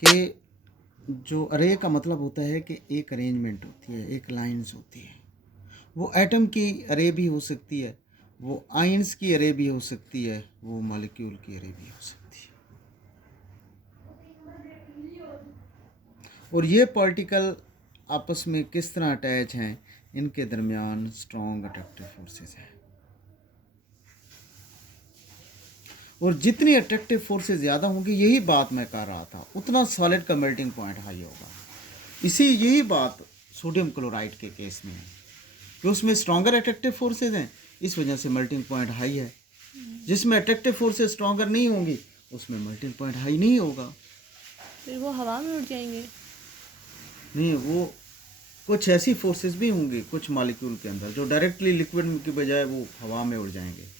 कि जो अरे का मतलब होता है कि एक अरेंजमेंट होती है, एक लाइंस होती है। वो एटम की अरे भी हो सकती है, वो आयंस की अरे भी हो सकती है, वो मॉलिक्यूल की अरे भी हो सकती है। और ये पार्टिकल आपस में किस तरह अटैच हैं, इनके दरमियान स्ट्रॉन्ग अट्रैक्टिव फोर्सेस हैं। और जितनी अट्रैक्टिव फोर्सेस ज़्यादा होंगी, यही बात मैं कर रहा था, उतना सॉलिड का मेल्टिंग पॉइंट हाई होगा। यही बात सोडियम क्लोराइड के केस में है कि उसमें स्ट्रॉन्गर अट्रैक्टिव फोर्सेज हैं, इस वजह से मेल्टिंग पॉइंट हाई है। जिसमें अट्रैक्टिव फोर्सेज स्ट्रॉन्गर नहीं होंगी, उसमें मेल्टिंग पॉइंट हाई नहीं होगा। फिर वो हवा में उड़ जाएंगे। नहीं, वो कुछ ऐसी फोर्सेस भी होंगी कुछ मॉलिक्यूल के अंदर जो डायरेक्टली लिक्विड की बजाय वो हवा में उड़ जाएंगे।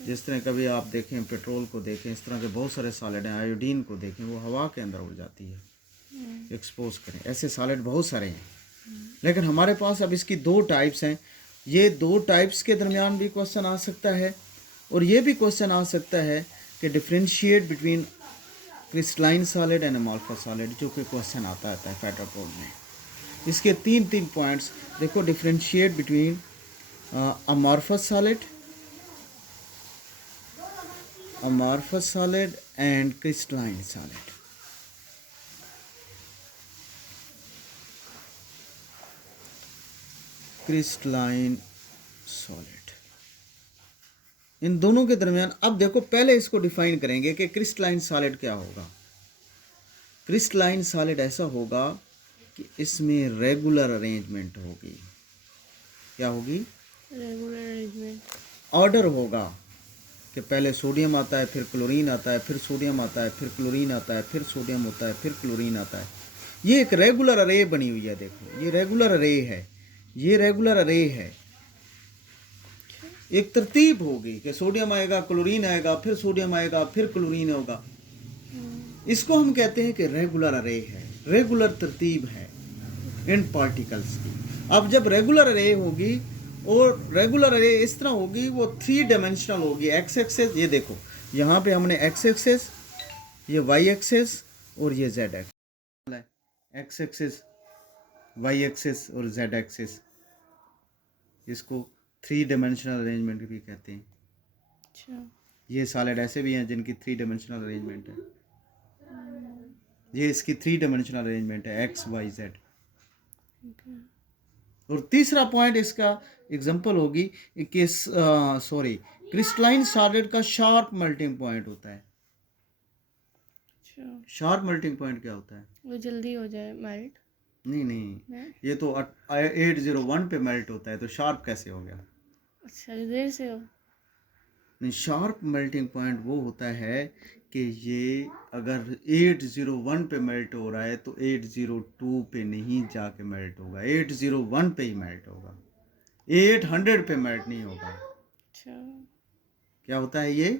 जिस तरह कभी आप देखें पेट्रोल को देखें, इस तरह के बहुत सारे सॉलिड हैं, आयोडीन को देखें, वो हवा के अंदर उड़ जाती है। एक्सपोज करें, ऐसे सॉलिड बहुत सारे हैं। लेकिन हमारे पास अब इसकी दो टाइप्स हैं। ये दो टाइप्स के दरमियान भी क्वेश्चन आ सकता है, और ये भी क्वेश्चन आ सकता है कि differentiate between crystalline solid and amorphous solid, जो कि क्वेश्चन आता है फेडरल बोर्ड में। इसके तीन पॉइंट्स देखो। Differentiate between amorphous solid and crystalline solid. Crystalline solid, इन दोनों के दरमियान अब देखो, पहले इसको डिफाइन करेंगे कि क्रिस्टलाइन सॉलिड क्या होगा। क्रिस्टलाइन सॉलिड ऐसा होगा कि इसमें रेगुलर अरेंजमेंट होगी। क्या होगी? Regular arrangement. ऑर्डर होगा कि पहले सोडियम आता है, फिर क्लोरीन आता है, फिर सोडियम आता है, फिर क्लोरीन आता है, फिर सोडियम होता है, फिर क्लोरीन आता है। ये एक रेगुलर अरे बनी हुई है। देखो, ये रेगुलर अरे है, ये रेगुलर अरे है। एक तरतीब होगी कि सोडियम आएगा, क्लोरीन आएगा, फिर सोडियम आएगा, फिर क्लोरीन होगा। इसको हम कहते हैं कि रेगुलर अरे है, रेगुलर तरतीब है इन पार्टिकल्स की। अब जब रेगुलर अरे होगी, और रेगुलर अरे इस तरह होगी, वो 3 डायमेंशनल होगी। एक्स एक्सेस, ये देखो यहाँ पे हमने एक्स एक्सेस, ये वाई एक्सेस, और ये z axis. X axis, y axis और जेड एक्सेस, इसको 3 डायमेंशनल अरेंजमेंट भी कहते हैं। अच्छा। ये सॉलिड ऐसे भी हैं जिनकी 3 डायमेंशनल अरेंजमेंट है। ये इसकी 3 डायमेंशनल अरेंजमेंट है, एक्स वाई जेड। और तीसरा पॉइंट इसका एग्जांपल होगी कि सॉरी, क्रिस्टलाइन सॉलिड का शार्प मेल्टिंग पॉइंट होता है। अच्छा, शार्प मेल्टिंग पॉइंट क्या होता है? वो जल्दी हो जाए मेल्ट। नहीं नहीं, ये तो 801 पे मेल्ट होता है, तो शार्प कैसे हो गया? अच्छा, देर से हो। नहीं, शार्प मेल्टिंग पॉइंट वो होता है कि ये अगर 801 पे मेल्ट हो रहा है तो 802 पे नहीं जाके मेल्ट होगा, 801 पे ही मेल्ट होगा, 800 पे मेल्ट नहीं होगा। अच्छा, क्या होता है ये?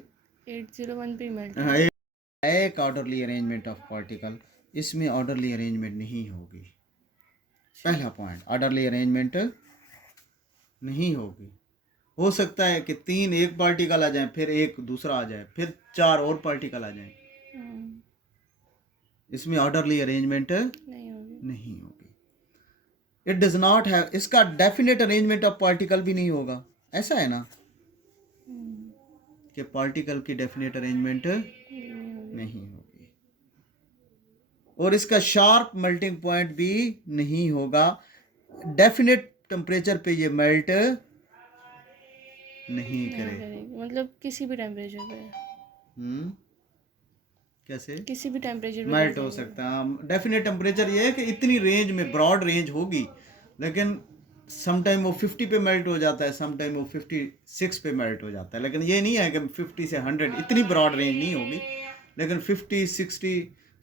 801 पे मेल्ट हाँ, होगा। एक ऑर्डरली अरेंजमेंट ऑफ पार्टिकल, इसमें ऑर्डरली अरेंजमेंट नहीं होगी। अच्छा। पहला पॉइंट, ऑर्डरली अरेंजमेंट नहीं होगी। हो सकता है कि 3 एक पार्टिकल आ जाए, फिर एक दूसरा आ जाए, फिर 4 और पार्टिकल आ जाए। इसमें ऑर्डरली अरेंजमेंट नहीं होगी। नहीं होगी। इट डज नॉट हैव, इसका डेफिनेट अरेंजमेंट ऑफ पार्टिकल भी नहीं होगा। ऐसा है ना कि पार्टिकल की डेफिनेट अरेंजमेंट नहीं होगी, और इसका शार्प मेल्टिंग पॉइंट भी नहीं होगा। डेफिनेट टेम्परेचर पे ये मेल्ट नहीं नहीं करेगा। करेगी, मतलब किसी भी टेम्परेचर पे। कैसे किसी भी टेम्परेचर पे कर मेल्ट हो देंगे। सकता है? डेफिनेट टेम्परेचर ये है कि इतनी रेंज में, ब्रॉड रेंज होगी, लेकिन समटाइम वो 50 पे मेल्ट हो जाता है, समटाइम वो 56 पे मेल्ट हो जाता है। लेकिन ये नहीं है कि 50 से 100, इतनी ब्रॉड रेंज नहीं होगी, लेकिन 50 60,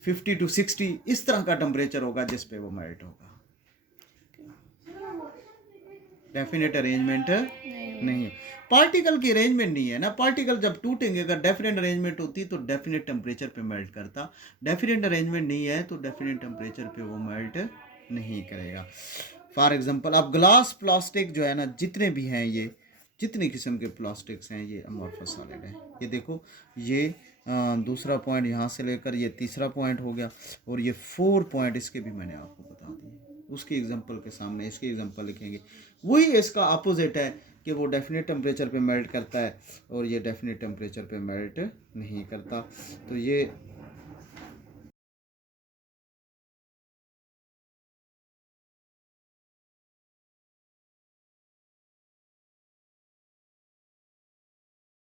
50 to 60 इस तरह का टेम्परेचर होगा जिस पे वो मेल्ट होगा। डेफिनेट अरेंजमेंट नहीं। पार्टिकल की अरेंजमेंट नहीं है ना। पार्टिकल जब टूटेंगे, अगर डेफिनेट अरेंजमेंट होती तो डेफिनेट टेम्परेचर पे मेल्ट करता। डेफिनेट अरेंजमेंट नहीं है तो डेफिनेट टेम्परेचर पे वो मेल्ट नहीं करेगा। फॉर एग्जांपल, अब ग्लास प्लास्टिक जो है ना, जितने भी हैं, ये जितनी किस्म के प्लास्टिक्स हैं, ये अमॉर्फस सॉलिड है। ये देखो, ये दूसरा पॉइंट यहाँ से लेकर ये तीसरा पॉइंट हो गया, और ये 4 पॉइंट इसके भी मैंने आपको बता दिए। उसकी एग्जांपल के सामने इसकी एग्जांपल लिखेंगे। वही इसका अपोजिट है कि वो डेफिनेट टेम्परेचर पे मेल्ट करता है और ये डेफिनेट टेम्परेचर पे मेल्ट नहीं करता। तो ये